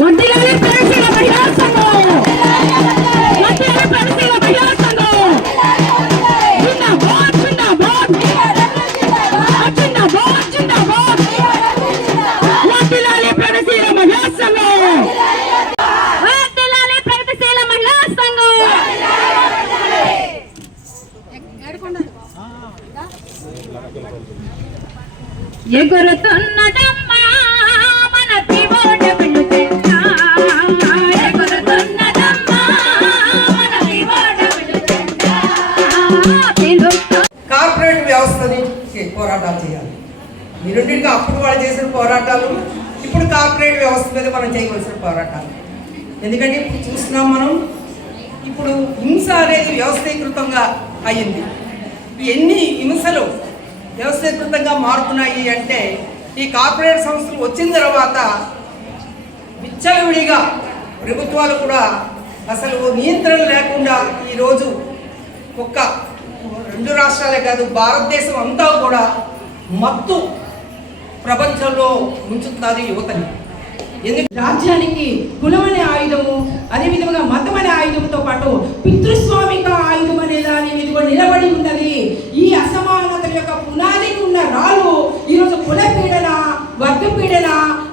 వడ్డీలని pencil ఎగురుతున్నదమ్మా మన త్రిభువన ఎగురుతున్నదమ్మా మన corporate వ్యవస్థని పోరాటాలు చేయాలి. ఈ రెండింటికి అప్పుడు వాళ్ళు చేసిన పోరాటాలు ఇప్పుడు కార్పొరేట్ వ్యవస్థ మీద మనం చేయవలసిన పోరాటాలు. ఎందుకంటే ఇప్పుడు చూస్తున్నాం మనం ఇప్పుడు హింస అనేది వ్యవస్థీకృతంగా అయ్యింది. ఎన్ని హింసలు వ్యవస్థీకృతంగా మారుతున్నాయి అంటే ఈ కార్పొరేట్ సంస్థలు వచ్చిన తర్వాత విచ్చలవిడిగా ప్రభుత్వాలు కూడా అసలు నియంత్రణ లేకుండా ఈరోజు ఒక్క రెండు రాష్ట్రాలే కాదు భారతదేశం అంతా కూడా మత్తు ప్రపంచంలో ఉంచుతున్నది యువతని. ఎందుకు రాజ్యానికి కులం అనే ఆయుధము అదే విధంగా మతం అనే ఆయుధంతో పాటు పితృస్వామిక ఆయుధం అనే దాని మీద నిలబడి ఉన్నది. ఈ అసలు యొక్క పునాదికి ఉన్న రాళ్ళు ఈరోజు కుల పీడన వర్గ పీడన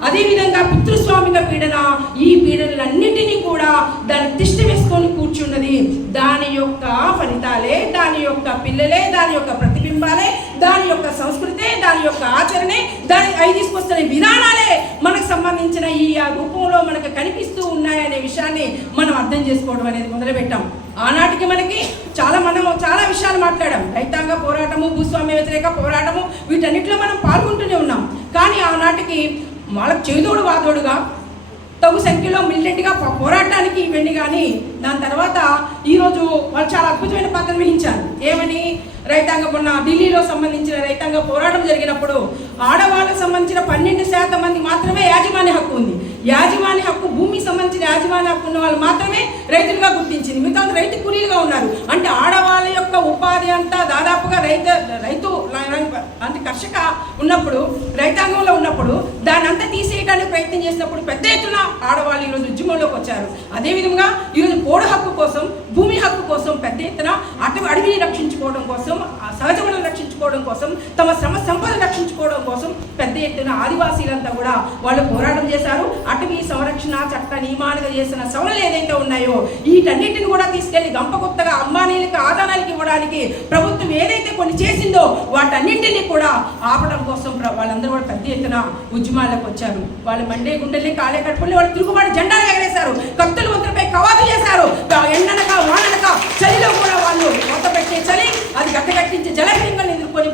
అదేవిధంగా పితృస్వామిక పీడన ఈ పీడనలన్నిటినీ కూడా దాన్ని తిష్టి వేసుకొని కూర్చున్నది. దాని యొక్క ఫలితాలే దాని యొక్క పిల్లలే దాని యొక్క ప్రతిబింబాలే దాని యొక్క సంస్కృతే దాని యొక్క ఆచరణే దాని అవి తీసుకొస్తున్న విధానాలే సంబంధించిన ఈ ఆ రూపంలో మనకు కనిపిస్తూ ఉన్నాయనే విషయాన్ని మనం అర్థం చేసుకోవడం అనేది మొదలుపెట్టాం. ఆనాటికి మనకి చాలా మనం చాలా విషయాలు మాట్లాడాం. రైతాంగ పోరాటము భూస్వామ్య వ్యతిరేక పోరాటము వీటన్నిటిలో మనం పాల్గొంటూనే ఉన్నాం. కానీ ఆనాటికి వాళ్ళకి చేదోడు వాదోడుగా తగు సంఖ్యలో మిలిటెంట్గా పోరాటానికి ఇవన్నీ కానీ దాని తర్వాత ఈరోజు వాళ్ళు చాలా అద్భుతమైన పాత్ర వహించారు. ఏమని? రైతాంగం ఉన్న ఢిల్లీలో సంబంధించిన రైతాంగ పోరాటం జరిగినప్పుడు ఆడవాళ్ళకు సంబంధించిన పన్నెండు శాతం మంది మాత్రమే యాజమాన్య హక్కు ఉంది. యాజమాన్య హక్కు సంబంధించిన యాజమాన్య హక్కు ఉన్న వాళ్ళు మాత్రమే రైతులుగా గుర్తించింది. మిగతా రైతు కూలీలుగా ఉన్నారు. అంటే ఆడవాళ్ళ యొక్క ఉపాధి అంతా దాదాపుగా రైతు రైతు అంటే కర్షక ఉన్నప్పుడు రైతాంగంలో ఉన్నప్పుడు దాన్ని అంతా తీసేయడానికి ప్రయత్నం చేసినప్పుడు పెద్ద ఎత్తున ఆడవాళ్ళు ఈరోజు ఉద్యమంలోకి వచ్చారు. అదేవిధంగా ఈరోజు పోడు హక్కు కోసం భూమి హక్కు కోసం పెద్ద ఎత్తున అటవీ అడవిని రక్షించుకోవడం కోసం సహజ వనరులను రక్షించుకోవడం కోసం తమ శ్రమ సంపద రక్షించుకోవడం కోసం పెద్ద ఎత్తున ఆదివాసీలంతా కూడా వాళ్ళు పోరాటం చేశారు. అటవీ సంరక్షణ చట్టాన్ని ఇమానుగా చేసిన సవరలు ఏదైతే ఉన్నాయో వీటన్నిటిని కూడా తీసుకెళ్ళి గంపగుత్తగా అమ్మానీలకు ఆదానానికి ఇవ్వడానికి ప్రభుత్వం ఏదైతే కొన్ని చేసిందో వాటన్నింటినీ కూడా ఆపడం కోసం వాళ్ళందరూ కూడా పెద్ద ఎత్తున ఉద్యమాలకు వచ్చారు. వాళ్ళు మండే గుండెల్ని కాలే కట్టుకుని వాళ్ళు తిరుగుబాటు జెండాలు ఎగరేశారు. కత్తులు వంతులపై కవాతు చేశారు. ఎండనక వాననక చలిలో కూడా వాళ్ళు మూత పెట్టే చలి అది గట్టగట్టించే జలగరింగలను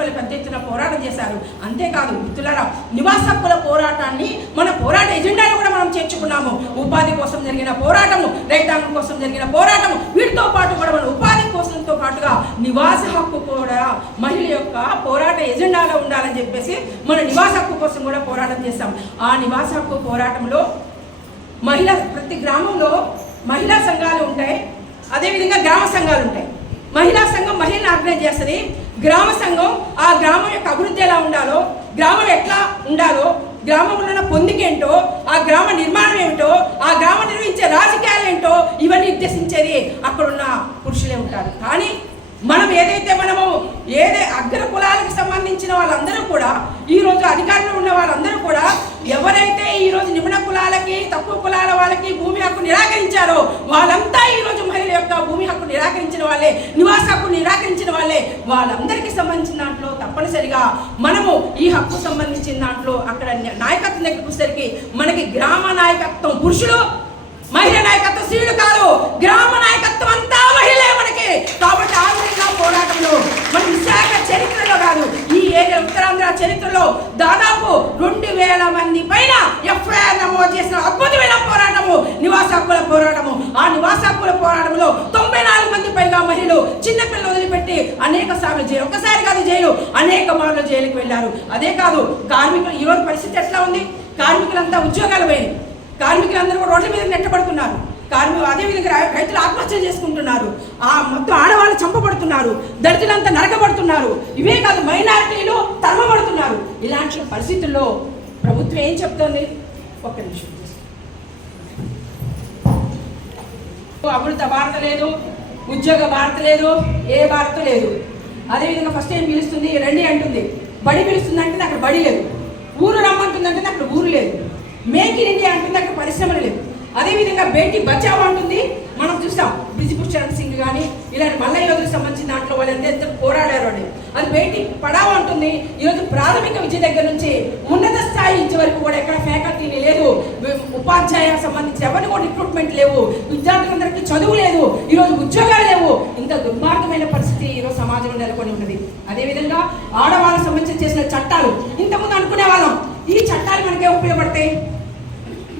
ఎదుర్కొని పెద్ద ఎత్తున పోరాటం చేశారు. అంతేకాదు మిత్రులారా నివాస హక్కుల పోరాటాన్ని మన పోరాట ఎజెండాను కూడా మనం చేర్చుకున్నాము. ఉపాధి కోసం జరిగిన పోరాటము రైతాంగం కోసం జరిగిన పోరాటము వీటితో పాటు కూడా మన ఉపాధి కోసంతో పాటుగా నివాస హక్కు కూడా మహిళ యొక్క పోరాట ఎజెండాలో ఉండాలని చెప్పేసి మన నివాస హక్కు కోసం కూడా పోరాటం చేస్తాం ఆ నివాస హక్కు పోరాటంలో మహిళ ప్రతి గ్రామంలో మహిళా సంఘాలు ఉంటాయి. అదేవిధంగా గ్రామ సంఘాలు ఉంటాయి. మహిళా సంఘం మహిళను ఆర్గనైజ్ చేస్తుంది. గ్రామ సంఘం ఆ గ్రామం యొక్క అభివృద్ధి ఎలా ఉండాలో గ్రామం ఎట్లా ఉండాలో గ్రామంలో ఉన్న పొందికేంటో ఆ గ్రామ నిర్మాణం ఏమిటో ఆ గ్రామం నిర్వహించే రాజకీయాలు ఏంటో ఇవన్నీ నిర్దేశించేది అక్కడున్న పురుషులే ఉంటారు. కానీ మనం ఏదైతే మనము ఏదే అగ్ర కులాలకు సంబంధించిన వాళ్ళందరూ కూడా ఈ రోజు అధికారంలో ఉన్న వాళ్ళందరూ కూడా ఎవరైతే ఈ రోజు కులాలకి తక్కువ కులాల వాళ్ళకి భూమి హక్కు నిరాకరించారో వాళ్ళంతా ఈ రోజు మహిళల యొక్క భూమి హక్కు నిరాకరించిన వాళ్ళే. వాళ్ళే వాళ్ళందరికీ సంబంధించిన దాంట్లో తప్పనిసరిగా మనము ఈ హక్కు సంబంధించిన దాంట్లో అక్కడ నాయకత్వం దగ్గరికి వచ్చేసరికి మనకి గ్రామ నాయకత్వం పురుషులు మహిళ నాయకత్వం స్త్రీలు కాదు. గ్రామ నాయకత్వం అంతా మహిళే మనకి. కాబట్టి ఆ విధంగా పోరాటంలో మన విశాఖ చరిత్రలో కాదు ఈ ఏరియా ఉత్తరాంధ్ర చరిత్రలో దాదాపు రెండు వేల మంది పైన ఎఫ్ఐఆర్ నమోదు చేసిన అద్భుతమైన పోరాటము నివాస హక్కుల పోరాటము ఆ నివాస హక్కుల పోరాటంలో తొంభై నాలుగు మంది పైగా మహిళలు చిన్నపిల్లలు వదిలిపెట్టి అనేక సార్లు జైలు ఒకసారి కాదు జైలు అనేక మార్లు జైలుకి వెళ్ళారు. అదే కాదు కార్మికులు ఈరోజు పరిస్థితి ఎట్లా ఉంది? కార్మికులంతా ఉద్యోగాలు పోయింది కార్మికులందరూ కూడా రోడ్ల మీద నెట్టబడుతున్నారు. కార్మికులు అదేవిధంగా రైతులు ఆత్మహత్య చేసుకుంటున్నారు. ఆ మొత్తం ఆడవాళ్ళు చంపబడుతున్నారు దళితులంతా నరకబడుతున్నారు. ఇవే కాదు మైనారిటీలు తరమబడుతున్నారు. ఇలాంటి పరిస్థితుల్లో ప్రభుత్వం ఏం చెప్తోంది? ఒక్క నిమిషం. అభివృద్ధి భారత లేదు ఉద్యోగ భారత లేదు ఏ భారత లేదు. అదేవిధంగా ఫస్ట్ ఏం పిలుస్తుంది? రండి అంటుంది. బడి పిలుస్తుంది అంటే అక్కడ బడి లేదు. ఊరు రమ్మంటుంది అంటే అక్కడ ఊరు లేదు. మేక్ ఇన్ ఇండియా అంటుంది అక్కడ పరిశ్రమలు లేదు అదేవిధంగా బేటీ బచావ్ అంటుంది. మనం చూసాం బ్రిజిపూర్ చరణ్ సింగ్ కానీ ఇలాంటి మల్లయ్య యోధులకు సంబంధించిన దాంట్లో వాళ్ళు ఎంత పోరాడారు అని. అది బేటీ పడావ్ అంటుంది. ఈరోజు ప్రాథమిక విద్య దగ్గర నుంచి ఉన్నత స్థాయి ఇచ్చే వరకు కూడా ఎక్కడ ఫ్యాకల్టీని లేదు. ఉపాధ్యాయ సంబంధించి ఎవరిని కూడా రిక్రూట్మెంట్ లేవు. విద్యార్థులందరికీ చదువు లేదు. ఈరోజు ఉద్యోగాలు లేవు ఇంత దుర్మార్గమైన పరిస్థితి ఈరోజు సమాజంలో నెలకొని ఉన్నది అదేవిధంగా ఆడవాళ్ళకు సంబంధించి చేసిన చట్టాలు. ఇంతకుముందు అనుకునే వాళ్ళం ఈ చట్టాలు మనకే ఉపయోగపడతాయి.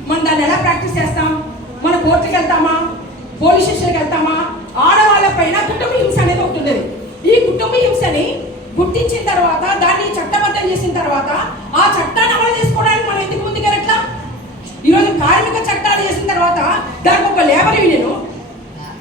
మనం దాన్ని ఎలా ప్రాక్టీస్ చేస్తాం? మన కోర్టుకి వెళ్తామా? పోలీస్ స్టేషన్కి వెళ్తామా ఆడవాళ్ళ పైన కుటుంబ హింస అనేది ఒకటి ఉండేది ఈ కుటుంబ హింసని గుర్తించిన తర్వాత దాన్ని చట్టబద్ధం చేసిన తర్వాత ఆ చట్టాన్ని అమలు చేసుకోవడానికి మనం ఎందుకు ముందుకెళ్ళట్లా ఈరోజు కార్మిక చట్టాలు చేసిన తర్వాత దానికి ఒక లేబర్ యూనియన్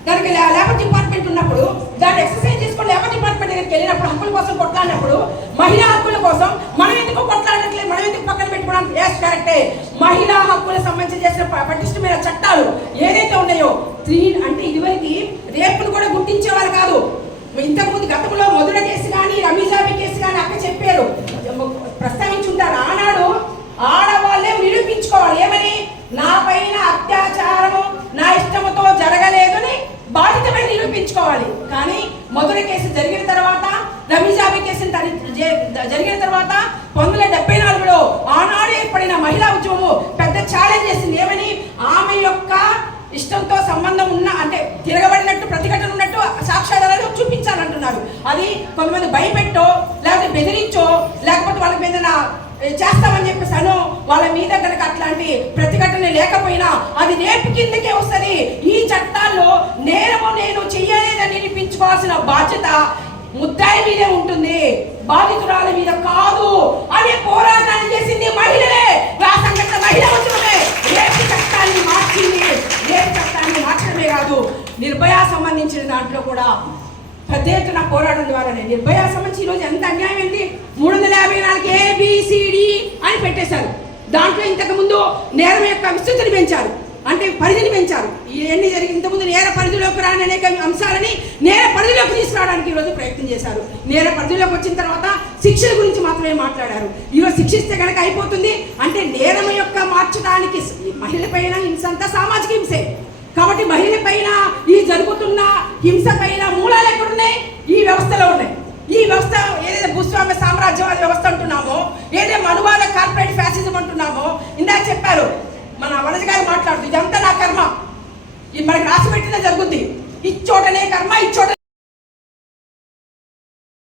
దానికి లే- లేబర్ డిపార్ట్మెంట్ ఉన్నప్పుడు దాన్ని ఎక్సర్సైజ్ చేసుకుని లేబర్ డిపార్ట్మెంట్ దగ్గరికి వెళ్ళినప్పుడు హక్కుల కోసం కొట్లాడినప్పుడు మహిళా హక్కుల కోసం మనం ఎందుకు కొట్లాడట్లేదు మనం ఎందుకు పక్కన పెట్టుకోవడం ఎస్ కరెక్టే మహిళా హక్కుల సంబంధించి చేసిన పటిష్టమైన చట్టాలు ఏదైతే ఉన్నాయో త్రీ అంటే ఇదివరకు రేపును కూడా గుర్తించేవారు కాదు. ఇంతకుముందు గతంలో మధుర కేసు కానీ రమీజాబీ కేసు కానీ అక్క చెప్పారు. ప్రస్తావించుంటారు. ఆనాడు ఆడవాళ్ళే నిరూపించుకోవాలి. ఏమని? నా పైన అత్యాచారము నా ఇష్టముతో జరగలేదని బాధితమై నిరూపించుకోవాలి. కానీ మధుర కేసు జరిగిన తర్వాత రమీజాబీ కేసు తరి- జే- జరిగిన తర్వాత పంతొమ్మిది వందల డెబ్బై నాలుగులో ఆనాడు ఏర్పడిన మహిళా ఉద్యమము పెద్ద ఛాలెంజ్ చేసింది. ఏమని? ఆమె యొక్క ఇష్టంతో సంబంధం ఉన్న అంటే తిరగబడినట్టు ప్రతిఘటన ఉన్నట్టు సాక్ష్యాధారాలు చూపించాలంటున్నారు. అది కొంతమంది భయపెట్టో లేకపోతే బెదిరించో లేకపోతే వాళ్ళ మీద చేస్తామని చెప్పేసి అను. వాళ్ళ మీద కనుక అట్లాంటి ప్రతిఘటన లేకపోయినా అది రేపు కిందకే వస్తుంది. ఈ చట్టాల్లో నేరము నేను చెయ్యలేదని నిరూపించుకోవాల్సిన బాధ్యత ముద్దాయి మీదే ఉంటుంది. బాధితురాల మీద కాదు. అనే పోరాటాన్ని చేసింది మహిళలే. ఆ సంఘటన మహిళ ఉద్యమమే రేపు చట్టాన్ని మార్చింది. రేపు చట్టాన్ని మార్చడమే కాదు. నిర్భయ సంబంధించిన దాంట్లో కూడా పెద్ద ఎత్తున పోరాటం ద్వారానే. నిర్భయ సంబంధించి ఈరోజు ఎంత అన్యాయం ఏంటి? మూడు వందల యాభై నాలుగు ఏబిసిడి అని పెట్టేశారు. దాంట్లో ఇంతకుముందు నేరం యొక్క విస్తృతిని పెంచారు. అంటే పరిధిని పెంచారు. ఇవన్నీ జరిగి ఇంతకుముందు నేర పరిధిలోకి రాని అనేక అంశాలని నేర పరిధిలోకి తీసుకురావడానికి ఈరోజు ప్రయత్నం చేశారు. నేర పరిధిలోకి వచ్చిన తర్వాత శిక్షల గురించి మాత్రమే మాట్లాడారు. ఈరోజు శిక్షిస్తే కనుక అయిపోతుంది. అంటే నేరం యొక్క మార్చడానికి మహిళపైన హింస అంతా సామాజిక హింసే. కాబట్టి మహిళపైన ఈ జరుగుతున్న హింస పైన మూలాలు ఎక్కడున్నాయి? ఈ వ్యవస్థలో ఉన్నాయి. ఈ వ్యవస్థ ఏదైతే భూస్వామ్య సామ్రాజ్యవాద వ్యవస్థ అంటున్నామో ఏదైతే మనువాద కార్పొరేట్ ఫ్యాసిజం అంటున్నామో మనసు గారు మాట్లాడుతూ ఇదంతా నా కర్మ. ఇది మనకి రాసి పెట్టిన జరుగుద్ది. ఇచ్చోటనే కర్మ ఇచ్చోట